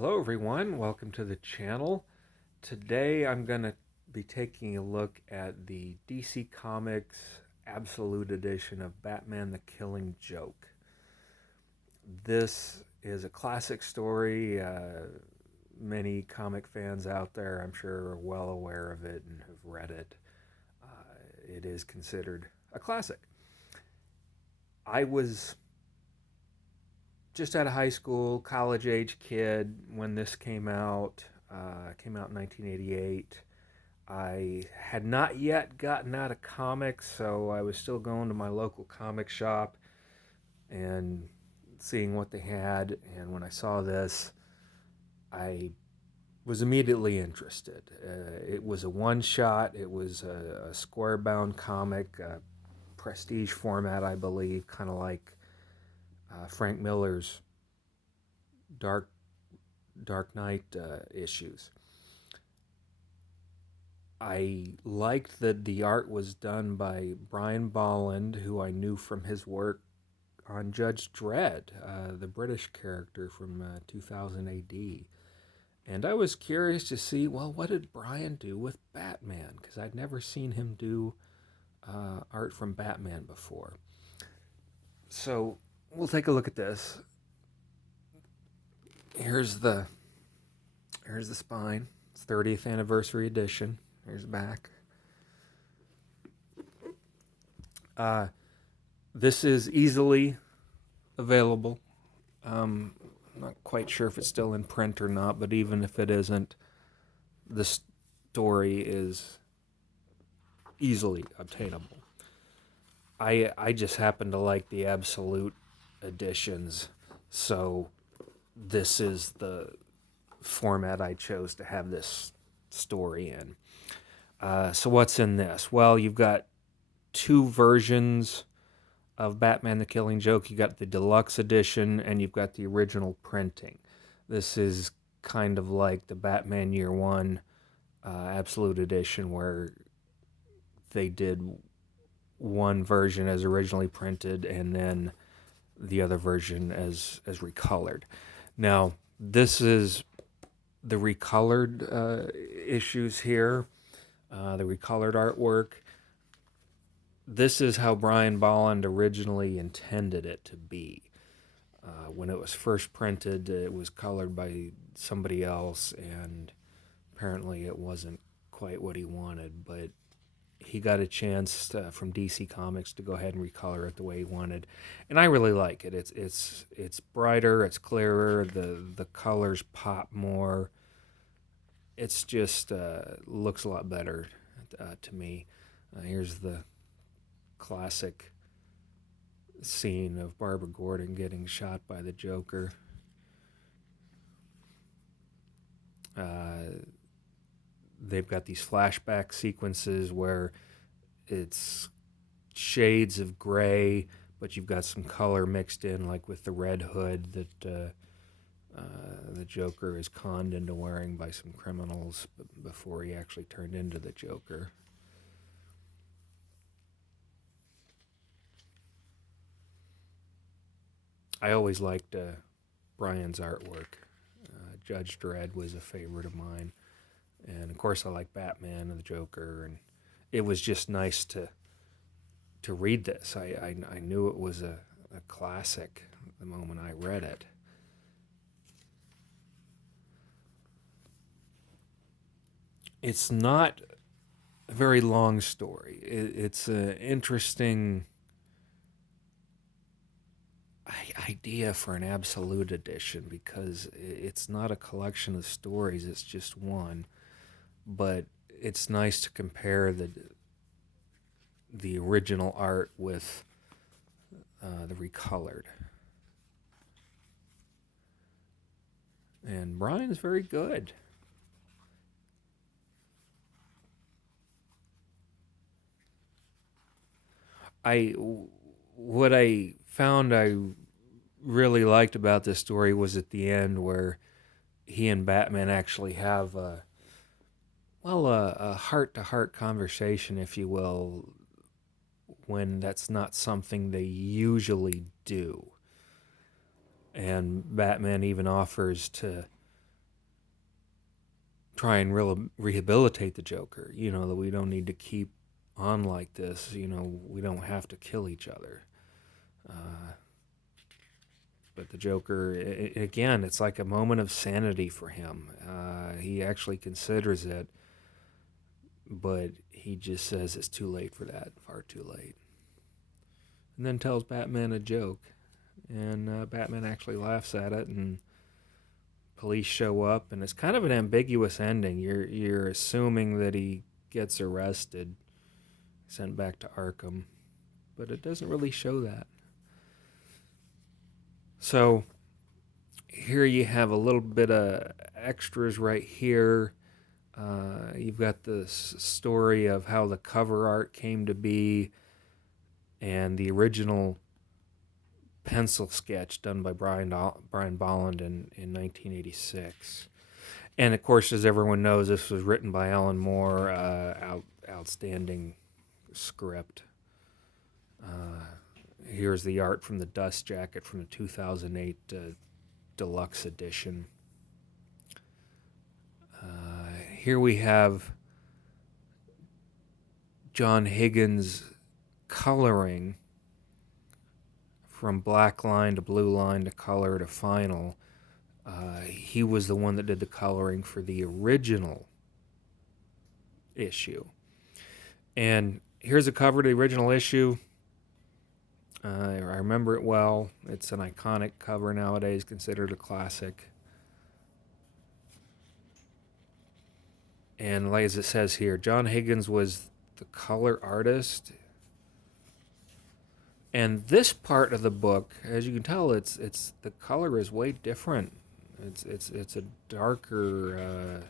Hello, everyone. Welcome to the channel. Today I'm going to be taking a look at the DC Comics Absolute Edition of Batman the Killing Joke. This is a classic story. Many comic fans out there, I'm sure, are well aware of it and have read it. It is considered a classic. I was just out of high school, college age kid when this came out. Came out in 1988. I had not yet gotten out of comics, so I was still going to my local comic shop and seeing what they had. And when I saw this, I was immediately interested. It was a one shot, it was a square bound comic, prestige format, I believe, kind of like Frank Miller's Dark Knight issues. I liked that the art was done by Brian Bolland, who I knew from his work on Judge Dredd, the British character from 2000 AD. And I was curious to see, well, what did Brian do with Batman? Because I'd never seen him do art from Batman before. So we'll take a look at this. Here's the spine. It's 30th anniversary edition. Here's the back. This is easily available. I'm not quite sure if it's still in print or not, but even if it isn't, the story is easily obtainable. I just happen to like the Absolute editions, so this is the format I chose to have this story in. So what's in this? Well, you've got two versions of Batman the Killing Joke. You've got the deluxe edition and you've got the original printing. This is kind of like the Batman Year One Absolute Edition, where they did one version as originally printed and then the other version as recolored. Now, this is the recolored issues here, the recolored artwork. This is how Brian Bolland originally intended it to be. When it was first printed, it was colored by somebody else, and apparently it wasn't quite what he wanted, but he got a chance from DC Comics to go ahead and recolor it the way he wanted, and I really like it. It's brighter, it's clearer, the colors pop more. It's just looks a lot better to me. Here's the classic scene of Barbara Gordon getting shot by the Joker. They've got these flashback sequences where it's shades of gray, but you've got some color mixed in, like with the red hood that the Joker is conned into wearing by some criminals before he actually turned into the Joker. I always liked Brian's artwork. Judge Dredd was a favorite of mine. And of course I like Batman and the Joker, and it was just nice to read this. I knew it was a classic the moment I read it. It's not a very long story. It's an interesting idea for an Absolute Edition because it's not a collection of stories, it's just one. But it's nice to compare the original art with the recolored. And Brian's very good. What I found I really liked about this story was at the end where he and Batman actually have a heart-to-heart conversation, if you will, when that's not something they usually do. And Batman even offers to try and rehabilitate the Joker. That we don't need to keep on like this. We don't have to kill each other. But the Joker, again, it's like a moment of sanity for him. He actually considers it, but he just says it's too late for that, far too late. And then tells Batman a joke, and Batman actually laughs at it, and police show up, and it's kind of an ambiguous ending. You're assuming that he gets arrested, sent back to Arkham, but it doesn't really show that. So here you have a little bit of extras right here. You've got this story of how the cover art came to be and the original pencil sketch done by Brian Bolland in 1986. And of course, as everyone knows, this was written by Alan Moore. Outstanding script. Here's the art from the dust jacket from the 2008 deluxe edition. Here we have John Higgins coloring from black line to blue line to color to final. He was the one that did the coloring for the original issue. And here's a cover to the original issue. I remember it well. It's an iconic cover nowadays, considered a classic. And like as it says here, John Higgins was the color artist. And this part of the book, as you can tell, it's the color is way different. It's a darker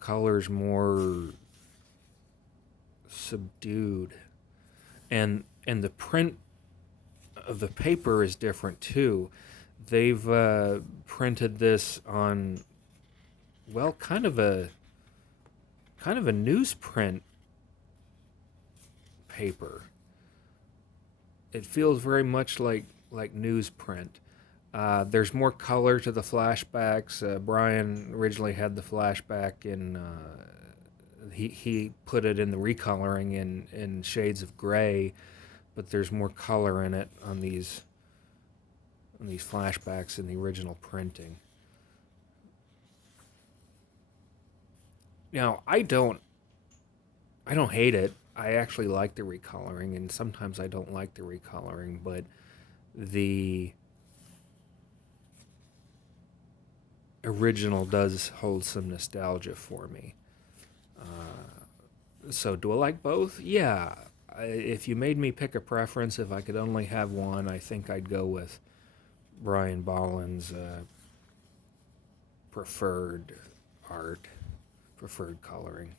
colors, more subdued, and the print of the paper is different too. They've printed this on, well, kind of a newsprint paper. It feels very much like newsprint. There's more color to the flashbacks. Brian originally had the flashback in. He put it in the recoloring in shades of gray, but there's more color in it on these flashbacks in the original printing. Now, I don't hate it. I actually like the recoloring, and sometimes I don't like the recoloring, but the original does hold some nostalgia for me. So do I like both? Yeah. If you made me pick a preference, if I could only have one, I think I'd go with Brian Bolland's preferred art, preferred coloring.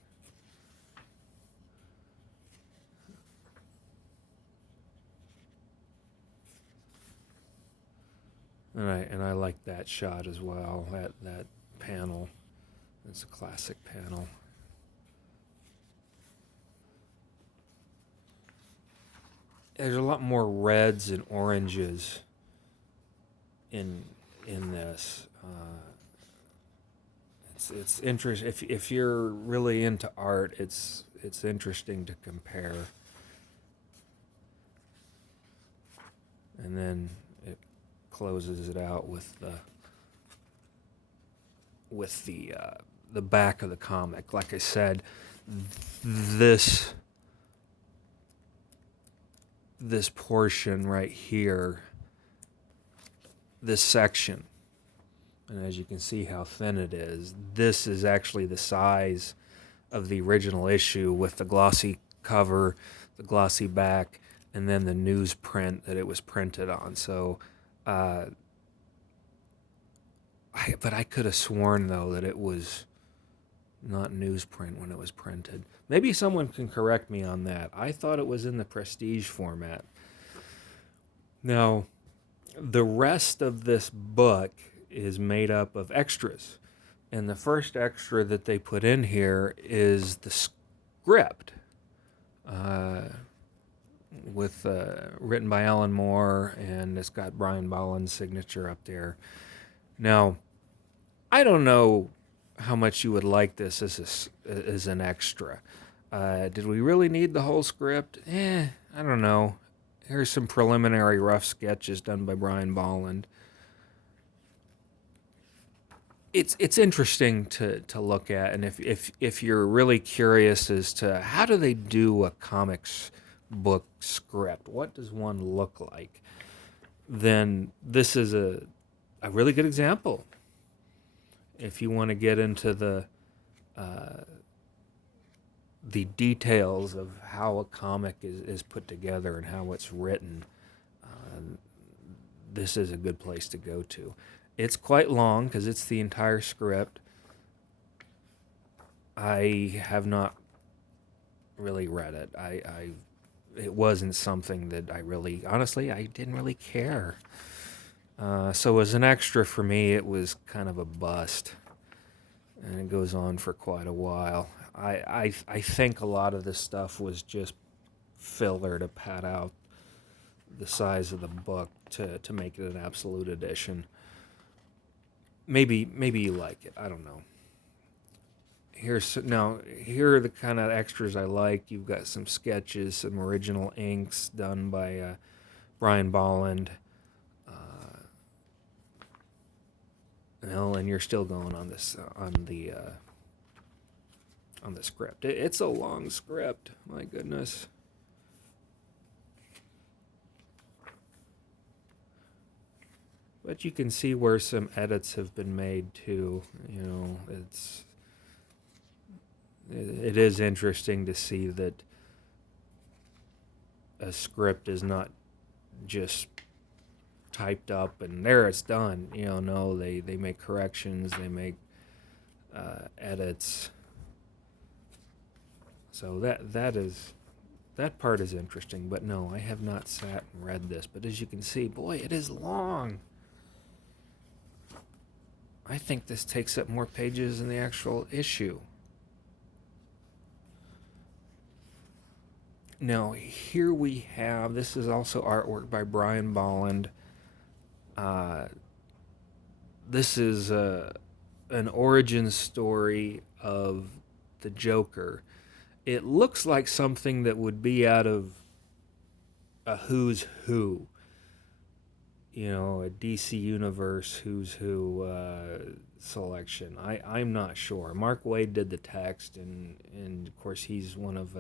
And I like that shot as well. That panel. It's a classic panel. There's a lot more reds and oranges in this. It's interesting. If you're really into art, it's interesting to compare. And then it closes it out with the back of the comic. Like I said, this portion right here, this section, and as you can see how thin it is, this is actually the size of the original issue with the glossy cover, the glossy back, and then the newsprint that it was printed on. So, but I could have sworn, though, that it was not newsprint when it was printed. Maybe someone can correct me on that. I thought it was in the prestige format. Now, the rest of this book is made up of extras. And the first extra that they put in here is the script, with written by Alan Moore, and it's got Brian Bolland's signature up there. Now, I don't know how much you would like this as an extra. Did we really need the whole script? I don't know. Here's some preliminary rough sketches done by Brian Bolland. It's interesting to look at, and if you're really curious as to how do they do a comics book script, what does one look like, then this is a really good example. If you want to get into the details of how a comic is put together and how it's written, this is a good place to go to. It's quite long because it's the entire script. I have not really read it. It wasn't something that I really, honestly, I didn't really care. So as an extra for me, it was kind of a bust, and it goes on for quite a while. I think a lot of this stuff was just filler to pad out the size of the book to make it an absolute edition. Maybe you like it. I don't know. Here are the kind of extras I like. You've got some sketches, some original inks done by Brian Bolland. And you're still going on this on the script. It's a long script. My goodness. But you can see where some edits have been made too. It is interesting to see that a script is not just typed up and there it's done. No, they make corrections, they make edits. So that part is interesting. But no, I have not sat and read this. But as you can see, boy, it is long. I think this takes up more pages than the actual issue. Now, here we have, this is also artwork by Brian Bolland. This is an origin story of the Joker. It looks like something that would be out of a Who's Who. A DC Universe Who's Who selection. I'm not sure. Mark Waid did the text, and of course he's one of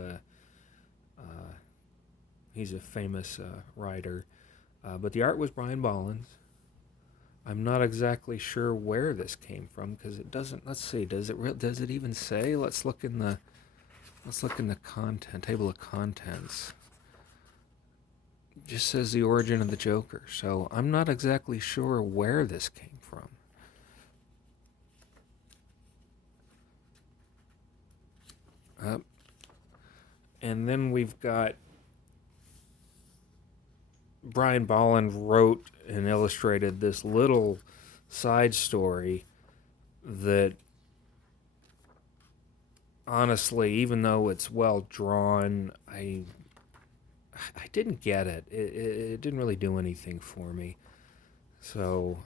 he's a famous writer. But the art was Brian Bolland's. I'm not exactly sure where this came from because it doesn't. Let's see. Does it even say? Let's look in the table of contents. It just says the origin of the Joker. So I'm not exactly sure where this came from. And then we've got Brian Bolland wrote and illustrated this little side story that, honestly, even though it's well drawn, I didn't get it. It didn't really do anything for me. So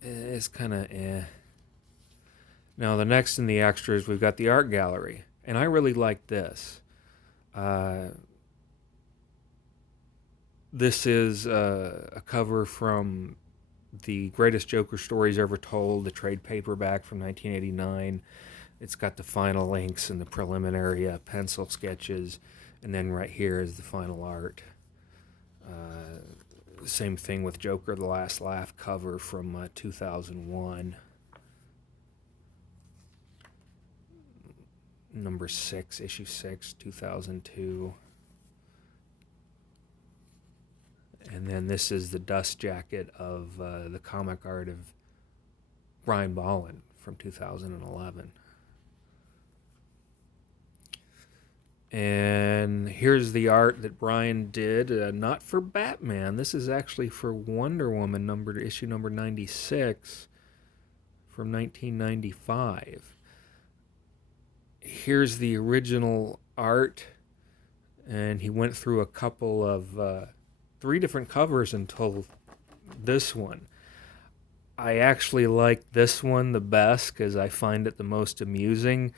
it's kind of eh. Now, the next in the extras, we've got the art gallery. And I really like this. This is a cover from the Greatest Joker Stories Ever Told, the trade paperback from 1989. It's got the final inks and the preliminary pencil sketches. And then right here is the final art. Same thing with Joker, The Last Laugh cover from 2001. Number 6, issue 6, 2002. And then this is the dust jacket of the comic art of Brian Bolland from 2011. And here's the art that Brian did, not for Batman. This is actually for Wonder Woman, issue number 96 from 1995. Here's the original art, and he went through a couple of 3 different covers until this one. I actually like this one the best because I find it the most amusing.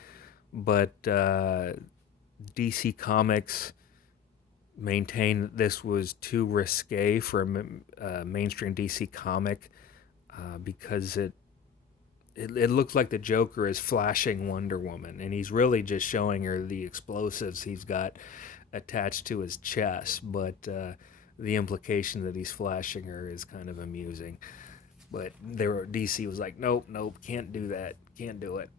But DC Comics maintained that this was too risque for a mainstream DC comic because it looks like the Joker is flashing Wonder Woman, and he's really just showing her the explosives he's got attached to his chest. But the implication that he's flashing her is kind of amusing. But DC was like, nope, nope, can't do that, can't do it.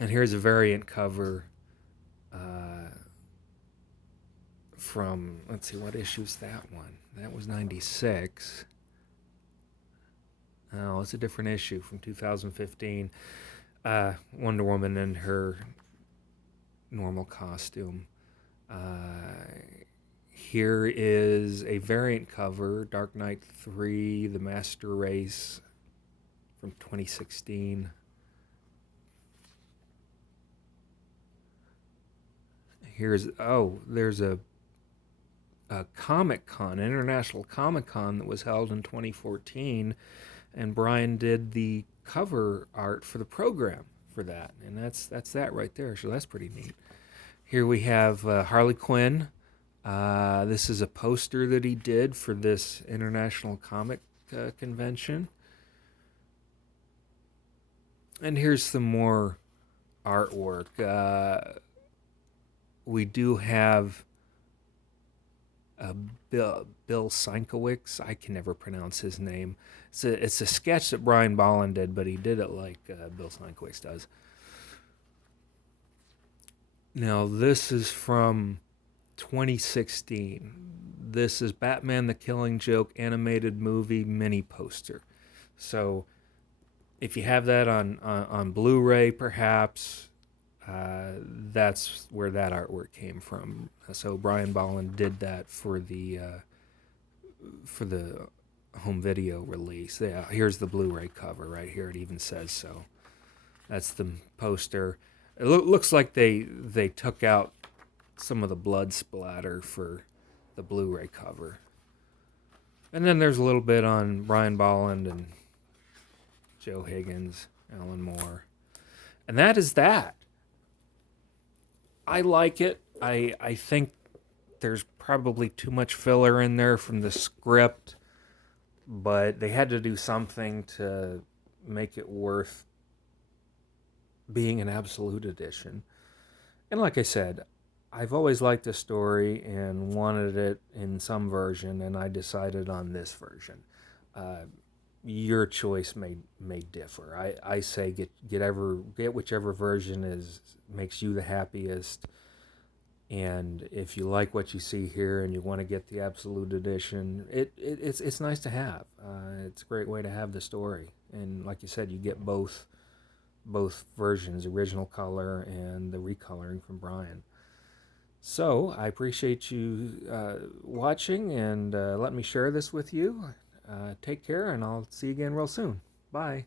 And here's a variant cover from, let's see, what issue's that one? That was 96. Oh, it's a different issue from 2015. Wonder Woman in her normal costume. Here is a variant cover, Dark Knight 3, The Master Race from 2016. There's a Comic Con, International Comic Con that was held in 2014, and Brian did the cover art for the program for that, and that's that right there. So that's pretty neat. Here we have Harley Quinn. This is a poster that he did for this International Comic Convention. And here's some more artwork. We do have Bill Sienkiewicz. I can never pronounce his name. It's a sketch that Brian Bolland did, but he did it like Bill Sienkiewicz does. Now, this is from 2016. This is Batman the Killing Joke animated movie mini poster. So, if you have that on Blu-ray, perhaps, that's where that artwork came from. So Brian Bolland did that for the home video release. Yeah, here's the Blu-ray cover right here. It even says so. That's the poster. It looks like they took out some of the blood splatter for the Blu-ray cover. And then there's a little bit on Brian Bolland and Joe Higgins, Alan Moore. And that is that. I like it. I think there's probably too much filler in there from the script, but they had to do something to make it worth being an absolute edition. And like I said, I've always liked the story and wanted it in some version, and I decided on this version. Your choice may differ. I say get whichever version makes you the happiest. And if you like what you see here and you want to get the absolute edition, it's nice to have. It's a great way to have the story. And like you said, you get both versions, original color and the recoloring from Brian. So I appreciate you watching and let me share this with you. Take care, and I'll see you again real soon. Bye.